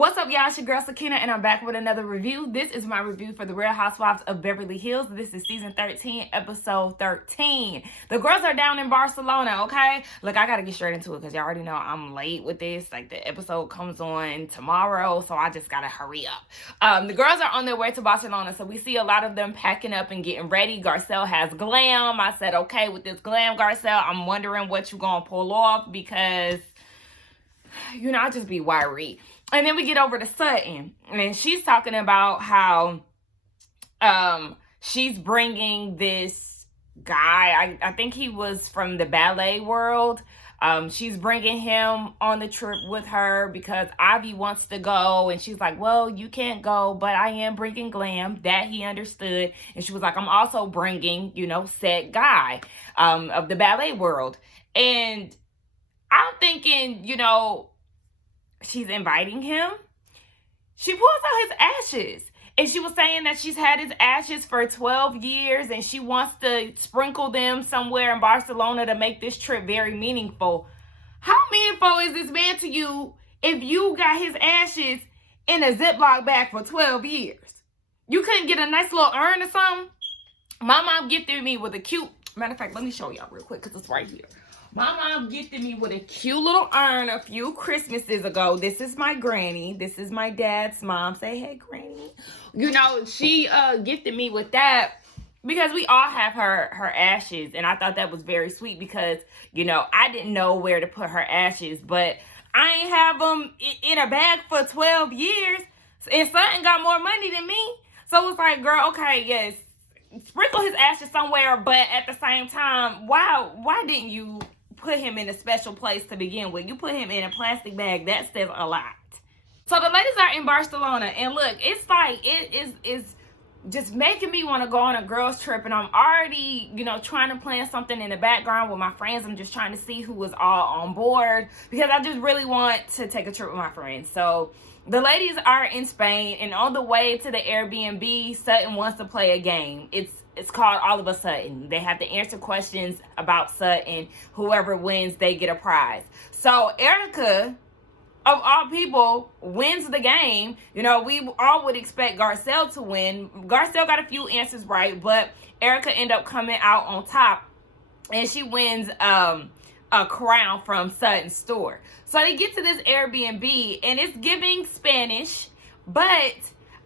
What's up, y'all? It's your girl Sakina, and I'm back with another review. This is my review for the Real Housewives of Beverly Hills. This is season 13, episode 13. The girls are down in Barcelona, okay? Look, I gotta get straight into it because y'all already know I'm late with this. Like, the episode comes on tomorrow, so I just gotta hurry up. The girls are on their way to Barcelona, so we see a lot of them packing up and getting ready. Garcelle has glam. I said, okay, with this glam, Garcelle, I'm wondering what you gonna pull off because, you know, I just be wiry. And then we get over to Sutton, and she's talking about how she's bringing this guy. I think he was from the ballet world. She's bringing him on the trip with her because Ivy wants to go. And she's like, well, you can't go, but I am bringing glam. That he understood. And she was like, I'm also bringing, you know, said guy of the ballet world. And I'm thinking, you know, she's inviting him. She pulls out his ashes. And she was saying that she's had his ashes for 12 years and she wants to sprinkle them somewhere in Barcelona to make this trip very meaningful. How meaningful is this man to you if you got his ashes in a Ziploc bag for 12 years? You couldn't get a nice little urn or something? My mom gifted me with a cute... Matter of fact, let me show y'all real quick because it's right here. My mom gifted me with a cute little urn a few Christmases ago. This is my granny. This is my dad's mom. Say, hey, granny. You know, she gifted me with that because we all have her ashes. And I thought that was very sweet because, you know, I didn't know where to put her ashes. But I ain't have them in a bag for 12 years. And Sutton got more money than me. So it's like, girl, okay, yes. Sprinkle his ashes somewhere. But at the same time, why didn't you put him in a special place to begin with? You put him in a plastic bag. That says a lot. So the ladies are in Barcelona, and look, it's like it is just making me want to go on a girls trip, and I'm already, you know, trying to plan something in the background with my friends. I'm just trying to see who is all on board because I just really want to take a trip with my friends. So the ladies are in Spain, and on the way to the Airbnb, Sutton wants to play a game. It's called All of a Sudden. They have to answer questions about Sutton. Whoever wins, they get a prize. So Erica, of all people, wins the game. You know, we all would expect Garcelle to win. Garcelle got a few answers right, but Erica ended up coming out on top, and she wins a crown from Sutton's store. So they get to this Airbnb, and it's giving Spanish, but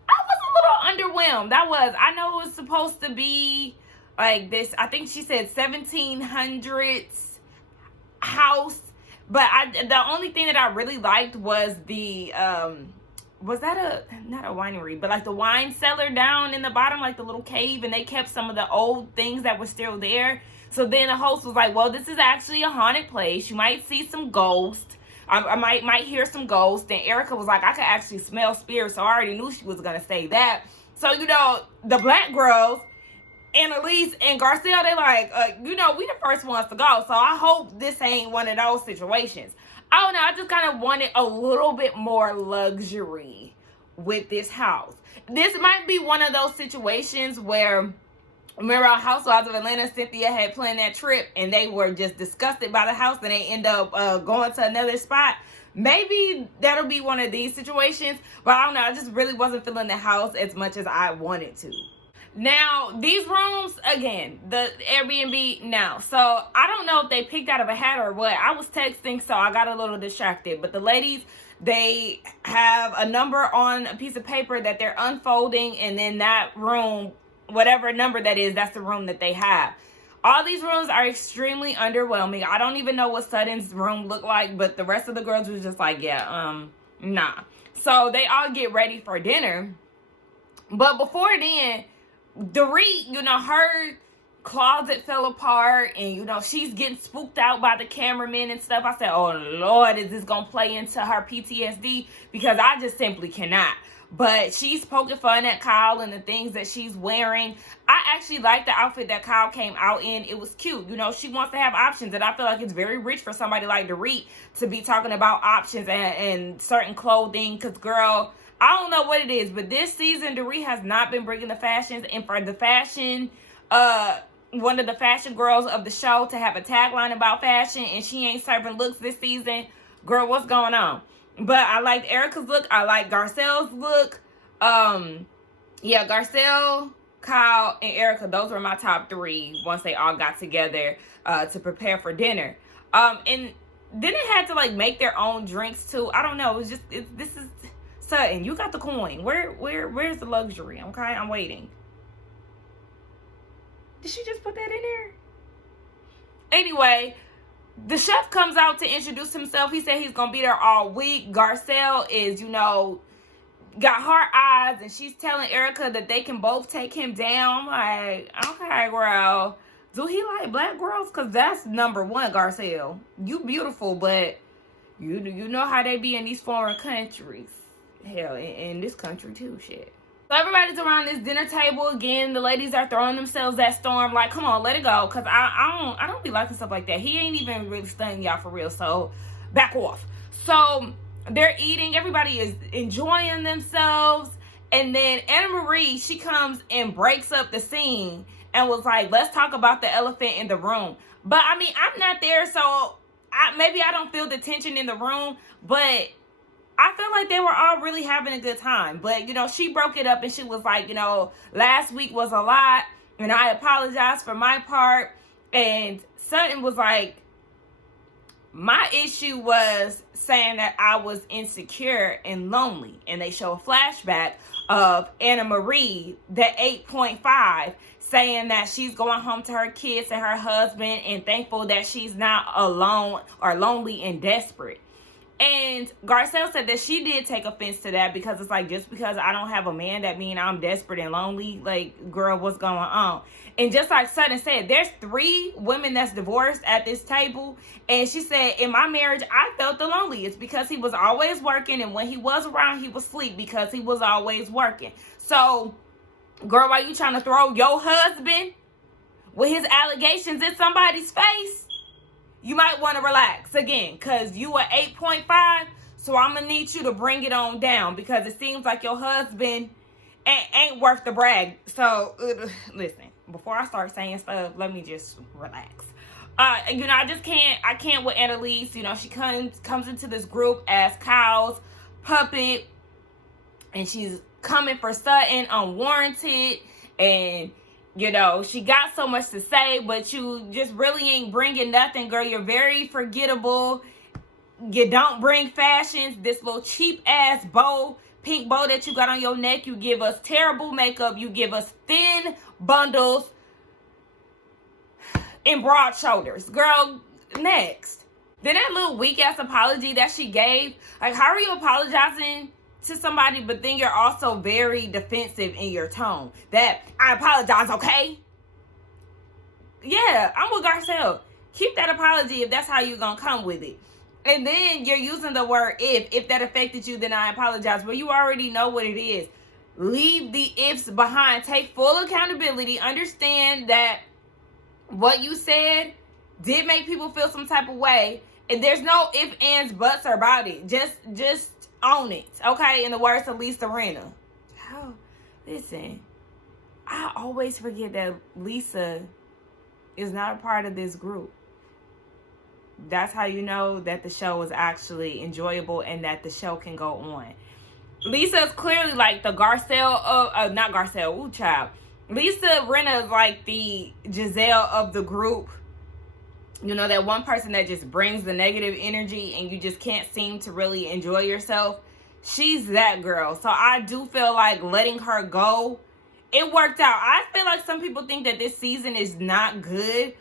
I was a little underwhelmed. I know it was supposed to be like this. I think she said 1700s house. But the only thing that I really liked was the, was that not a winery, but like the wine cellar down in the bottom, like the little cave. And they kept some of the old things that were still there. So then the host was like, well, this is actually a haunted place. You might see some ghosts. I might hear some ghosts. And Erica was like, I could actually smell spirits. So I already knew she was going to say that. So, you know, the black girls, Analise and Garcelle, they like, you know, we the first ones to go. So I hope this ain't one of those situations. I don't know. I just kind of wanted a little bit more luxury with this house. This might be one of those situations where, remember on Housewives of Atlanta, Cynthia had planned that trip and they were just disgusted by the house and they end up going to another spot. Maybe that'll be one of these situations, but I don't know. I just really wasn't feeling the house as much as I wanted to. Now, these rooms, again, the Airbnb now. So, I don't know if they picked out of a hat or what. I was texting, so I got a little distracted. But the ladies, they have a number on a piece of paper that they're unfolding. And then that room, whatever number that is, that's the room that they have. All these rooms are extremely underwhelming. I don't even know what Sutton's room looked like. But the rest of the girls was just like, yeah, nah. So, they all get ready for dinner. But before then, Dorit, you know, her closet fell apart and, you know, she's getting spooked out by the cameramen and stuff. I said, oh, Lord, is this going to play into her PTSD? Because I just simply cannot. But she's poking fun at Kyle and the things that she's wearing. I actually like the outfit that Kyle came out in. It was cute. You know, she wants to have options. And I feel like it's very rich for somebody like Dorit to be talking about options and certain clothing. Because, girl, I don't know what it is, but this season, Dorit has not been bringing the fashions. And for the fashion, one of the fashion girls of the show to have a tagline about fashion, and she ain't serving looks this season, girl, what's going on? But I liked Erica's look. I like Garcelle's look. Yeah, Garcelle, Kyle, and Erica, those were my top 3 once they all got together to prepare for dinner. And then they had to like make their own drinks too. I don't know. It was just this is Sutton. You got the coin. Where's the luxury? Okay, I'm waiting. Did she just put that in there? Anyway, the chef comes out to introduce himself. He said he's gonna be there all week. Garcelle is, got hard eyes, and she's telling Erica that they can both take him down. Like, okay, girl. Do he like black girls? Because that's number 1, Garcelle. You beautiful, but you know how they be in these foreign countries. Hell, in this country too, shit. So everybody's around this dinner table again. The ladies are throwing themselves at Storm. Like, come on, let it go. Because I don't be liking stuff like that. He ain't even really stunning y'all for real. So back off. So they're eating. Everybody is enjoying themselves. And then Anna Marie, she comes and breaks up the scene and was like, let's talk about the elephant in the room. But I mean, I'm not there, so maybe I don't feel the tension in the room, but I feel like they were all really having a good time. But, she broke it up and she was like, last week was a lot and I apologize for my part. And Sutton was like, my issue was saying that I was insecure and lonely. And they show a flashback of Anna Marie, the 8.5, saying that she's going home to her kids and her husband and thankful that she's not alone or lonely and desperate. And Garcelle said that she did take offense to that because it's like, just because I don't have a man, that mean I'm desperate and lonely. Like, girl, what's going on? And just like Sutton said, there's 3 women that's divorced at this table. And she said, in my marriage, I felt the loneliest because he was always working. And when he was around, he would sleep because he was always working. So, girl, why you trying to throw your husband with his allegations in somebody's face? You might want to relax again, because you are 8.5, so I'm going to need you to bring it on down, because it seems like your husband ain't worth the brag. So, listen, before I start saying stuff, let me just relax. I can't with Analise. She comes into this group as Kyle's puppet, and she's coming for Sutton unwarranted, and she got so much to say, but you just really ain't bringing nothing, girl. You're very forgettable. You don't bring fashions. This little cheap-ass pink bow that you got on your neck. You give us terrible makeup. You give us thin bundles and broad shoulders. Girl, next. Then that little weak-ass apology that she gave. Like, how are you apologizing to somebody, but then you're also very defensive in your tone? That, I apologize, okay? Yeah, I'm with Garcelle. Keep that apology if that's how you're gonna come with it. And then you're using the word if that affected you, then I apologize. Well, you already know what it is. Leave the ifs behind. Take full accountability. Understand that what you said did make people feel some type of way. And there's no ifs, ands, buts about it. Just own it, okay? In the words of Lisa Rinna. Oh, listen, I always forget that Lisa is not a part of this group. That's how you know that the show is actually enjoyable and that the show can go on. Lisa is clearly like the Garcelle of, not Garcelle, ooh, child. Lisa Rinna is like the Giselle of the group. That one person that just brings the negative energy and you just can't seem to really enjoy yourself. She's that girl. So I do feel like letting her go, it worked out. I feel like some people think that this season is not good.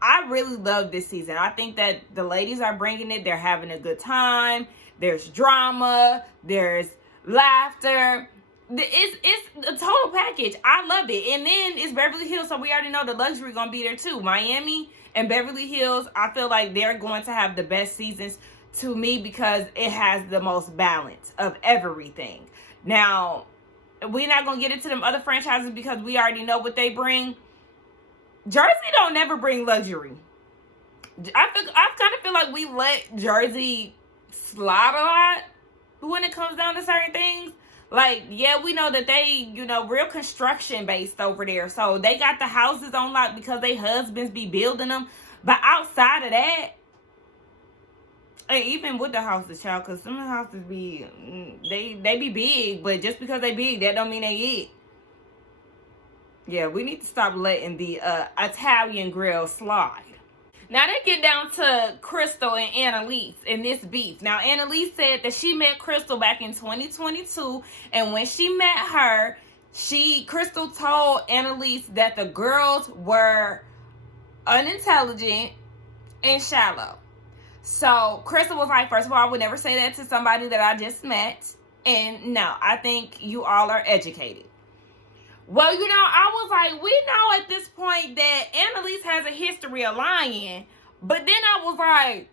I really love this season. I think that the ladies are bringing it. They're having a good time. There's drama. There's laughter. It's a total package. I love it. And then it's Beverly Hills, so we already know the luxury gonna be there too. Miami and Beverly Hills, I feel like they're going to have the best seasons to me because it has the most balance of everything. Now, we're not gonna get into them other franchises because we already know what they bring. Jersey don't never bring luxury. I kind of feel like we let Jersey slide a lot when it comes down to certain things. Like, yeah, we know that they, real construction based over there. So they got the houses on lock because they husbands be building them. But outside of that, And even with the houses, child, because some of the houses be, they be big, but just because they big, that don't mean they it. Yeah, we need to stop letting the Italian grill slide. Now they get down to Crystal and Analise in this beef. Now Analise said that she met Crystal back in 2022, and when she met her, Crystal told Analise that the girls were unintelligent and shallow. So Crystal was like, first of all, I would never say that to somebody that I just met. And no, I think you all are educated. Well, you know, I was like, we know at this point that Analise has a history of lying. But then I was like,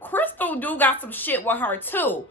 Crystal do got some shit with her too.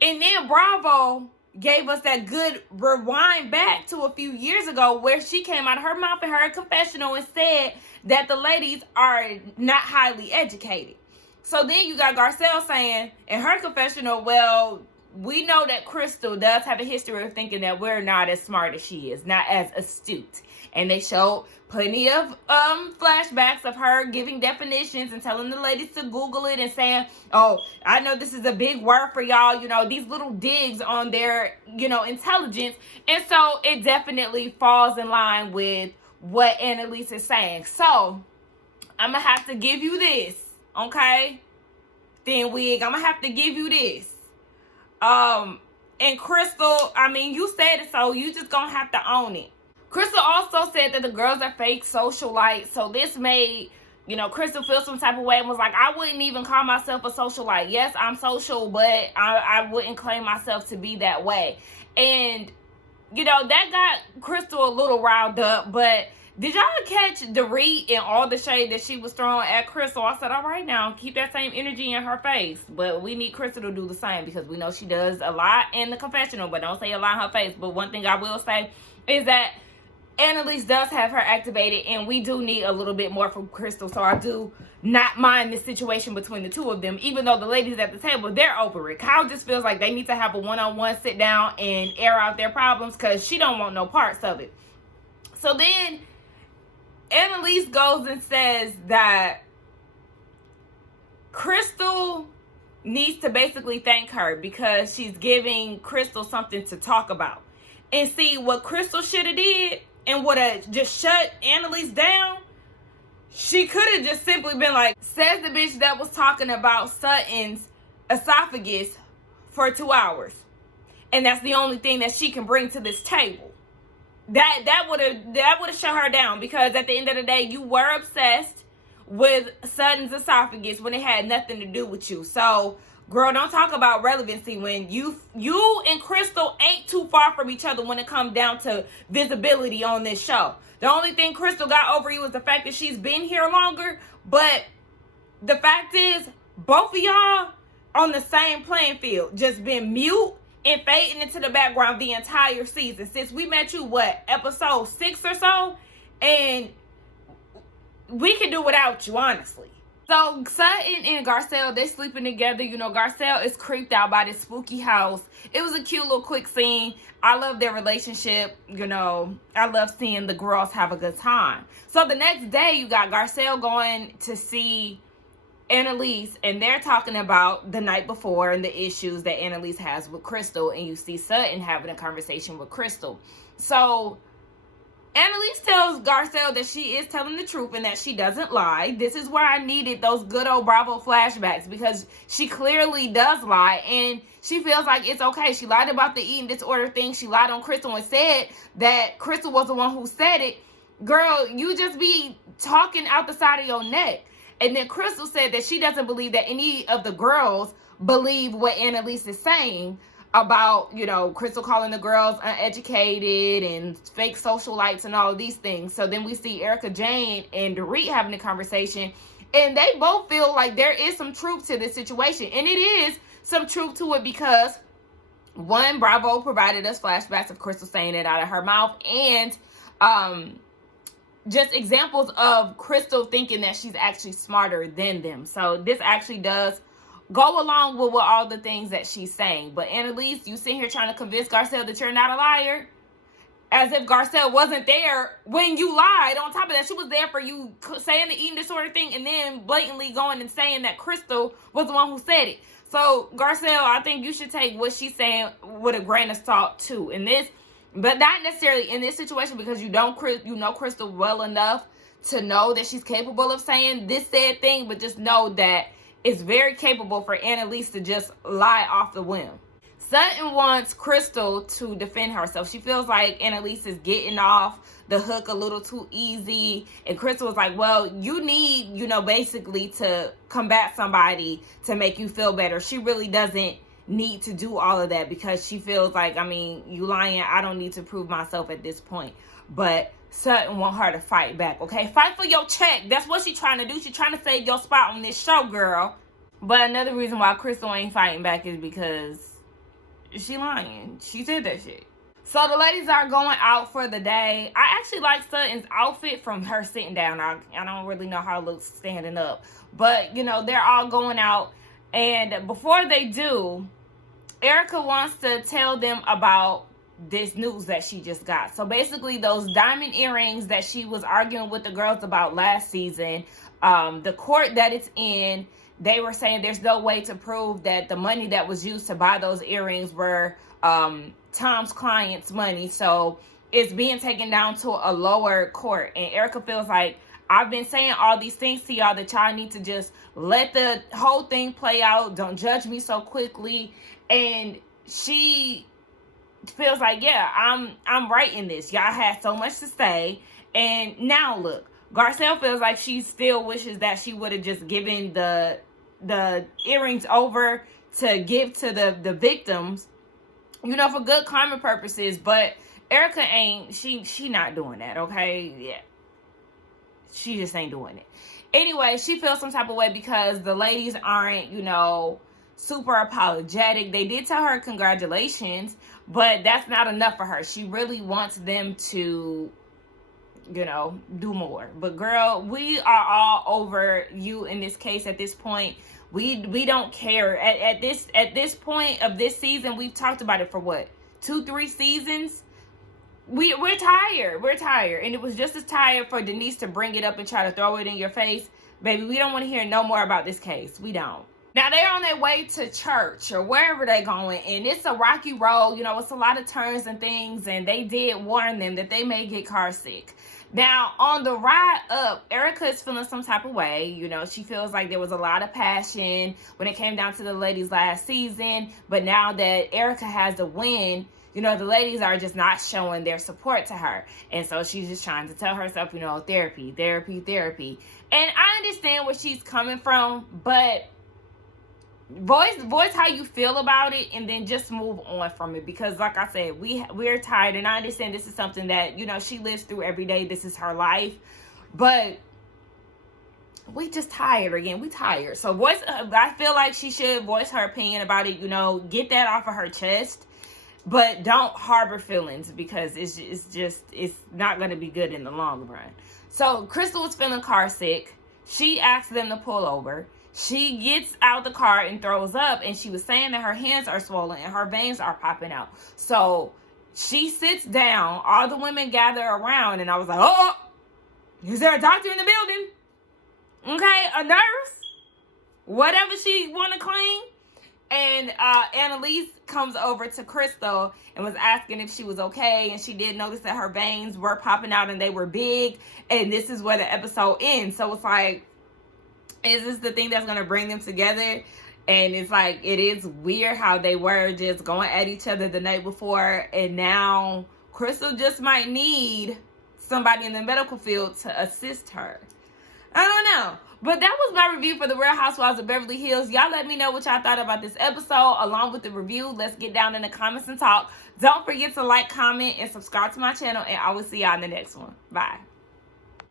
And then Bravo gave us that good rewind back to a few years ago where she came out of her mouth in her confessional and said that the ladies are not highly educated. So then you got Garcelle saying in her confessional, well, we know that Crystal does have a history of thinking that we're not as smart as she is, not as astute. And they showed plenty of flashbacks of her giving definitions and telling the ladies to Google it and saying, oh, I know this is a big word for y'all, you know, these little digs on their, you know, intelligence. And so it definitely falls in line with what Analise is saying. So I'm going to have to give you this, okay? Thin Wig, I'm going to have to give you this. And Crystal, I mean, you said it, so you just gonna have to own it. Crystal also said that the girls are fake socialites, so this made, you know, Crystal feel some type of way and was like, I wouldn't even call myself a socialite. Yes, I'm social, but I wouldn't claim myself to be that way. And, you know, that got Crystal a little riled up, but did y'all catch Dorit and all the shade that she was throwing at Crystal? I said, all right now, keep that same energy in her face. But we need Crystal to do the same because we know she does a lot in the confessional, but don't say a lot in her face. But one thing I will say is that Analise does have her activated, and we do need a little bit more from Crystal. So I do not mind this situation between the two of them, even though the ladies at the table, they're over it. Kyle just feels like they need to have a one-on-one sit down and air out their problems because she don't want no parts of it. So then Analise goes and says that Crystal needs to basically thank her because she's giving Crystal something to talk about. And see, what Crystal should have did and would have just shut Analise down, she could have just simply been like, says the bitch that was talking about Sutton's esophagus for 2 hours. And that's the only thing that she can bring to this table. That would have shut her down because at the end of the day, you were obsessed with Sutton's esophagus when it had nothing to do with you. So, girl, don't talk about relevancy when you and Crystal ain't too far from each other when it comes down to visibility on this show. The only thing Crystal got over you is the fact that she's been here longer. But the fact is, both of y'all on the same playing field, just been mute and fading into the background the entire season. Since we met you, what, episode 6 or so? And we can do without you, honestly. So, Sutton and Garcelle, they're sleeping together. You know, Garcelle is creeped out by this spooky house. It was a cute little quick scene. I love their relationship. You know, I love seeing the girls have a good time. So, the next day, you got Garcelle going to see Analise, and they're talking about the night before and the issues that Analise has with Crystal, and you see Sutton having a conversation with Crystal. So Analise tells Garcelle that she is telling the truth and that she doesn't lie. This is where I needed those good old Bravo flashbacks because she clearly does lie, and she feels like it's okay. She lied about the eating disorder thing. She lied on Crystal and said that Crystal was the one who said it. Girl, you just be talking out the side of your neck. And then Crystal said that she doesn't believe that any of the girls believe what Analise is saying about, you know, Crystal calling the girls uneducated and fake socialites and all of these things. So then we see Erica Jane and Dorit having a conversation, and they both feel like there is some truth to this situation. And it is some truth to it because, one, Bravo provided us flashbacks of Crystal saying it out of her mouth, and just examples of Crystal thinking that she's actually smarter than them. So this actually does go along with all the things that she's saying. But Analise, you sit here trying to convince Garcelle that you're not a liar. as if Garcelle wasn't there when you lied. On top of that, she was there for you saying the eating disorder thing and then blatantly going and saying that Crystal was the one who said it. So, Garcelle, I think you should take what she's saying with a grain of salt, too. In this, but not necessarily in this situation, because you know Crystal well enough to know that she's capable of saying this said thing, but just know that it's very capable for Analise to just lie off the whim. Sutton wants Crystal to defend herself. She feels like Analise is getting off the hook a little too easy. And Crystal was like, well, you need, basically to combat somebody to make you feel better. She really doesn't need to do all of that, because she feels like, you lying. I don't need to prove myself at this point. But Sutton want her to fight back, okay? Fight for your check. That's what she's trying to do. She's trying to save your spot on this show, girl. But another reason why Crystal ain't fighting back is because she lying. She said that shit. So the ladies are going out for the day. I actually like Sutton's outfit from her sitting down. I don't really know how it looks standing up. But, they're all going out. And before they do, Erica wants to tell them about this news that she just got. So basically, those diamond earrings that she was arguing with the girls about last season, the court that it's in, they were saying there's no way to prove that the money that was used to buy those earrings were Tom's client's money. So it's being taken down to a lower court. And Erica feels like, I've been saying all these things to y'all that y'all need to just let the whole thing play out. Don't judge me so quickly. And she feels like, yeah, I'm right in this. Y'all had so much to say. And now look, Garcelle feels like she still wishes that she would have just given the earrings over to give to the victims, for good karma purposes. But Erica ain't, she not doing that, okay? Yeah. She just ain't doing it. Anyway, she feels some type of way because the ladies aren't, super apologetic. They did tell her congratulations, but that's not enough for her. She really wants them to, do more. But girl, we are all over you in this case at this point. We don't care. At this point of this season, we've talked about it for what? 2-3 seasons? We're tired. We're tired. And it was just as tired for Denise to bring it up and try to throw it in your face. Baby, we don't want to hear no more about this case. We don't. Now, they're on their way to church or wherever they're going, and it's a rocky road. It's a lot of turns and things, and they did warn them that they may get car sick. Now, on the ride up, Erica is feeling some type of way. She feels like there was a lot of passion when it came down to the ladies last season, but now that Erica has the win, the ladies are just not showing their support to her. And so she's just trying to tell herself, therapy. And I understand where she's coming from, but voice how you feel about it, and then just move on from it, because like I said, we're tired. And I understand this is something that she lives through every day. This is her life, but we just tired again. We tired. So I feel like she should voice her opinion about it, get that off of her chest, but don't harbor feelings, because it's not going to be good in the long run. So Crystal was feeling car sick. She asked them to pull over. She gets out the car and throws up, and she was saying that her hands are swollen and her veins are popping out. So she sits down. All the women gather around, and I was like, oh, is there a doctor in the building? Okay, a nurse? Whatever she want to claim. And Analise comes over to Crystal and was asking if she was okay. And she did notice that her veins were popping out and they were big. And this is where the episode ends. So it's like, is this the thing that's going to bring them together? And it's like, it is weird how they were just going at each other the night before. And now Crystal just might need somebody in the medical field to assist her. I don't know. But that was my review for The Real Housewives of Beverly Hills. Y'all let me know what y'all thought about this episode along with the review. Let's get down in the comments and talk. Don't forget to like, comment, and subscribe to my channel. And I will see y'all in the next one. Bye.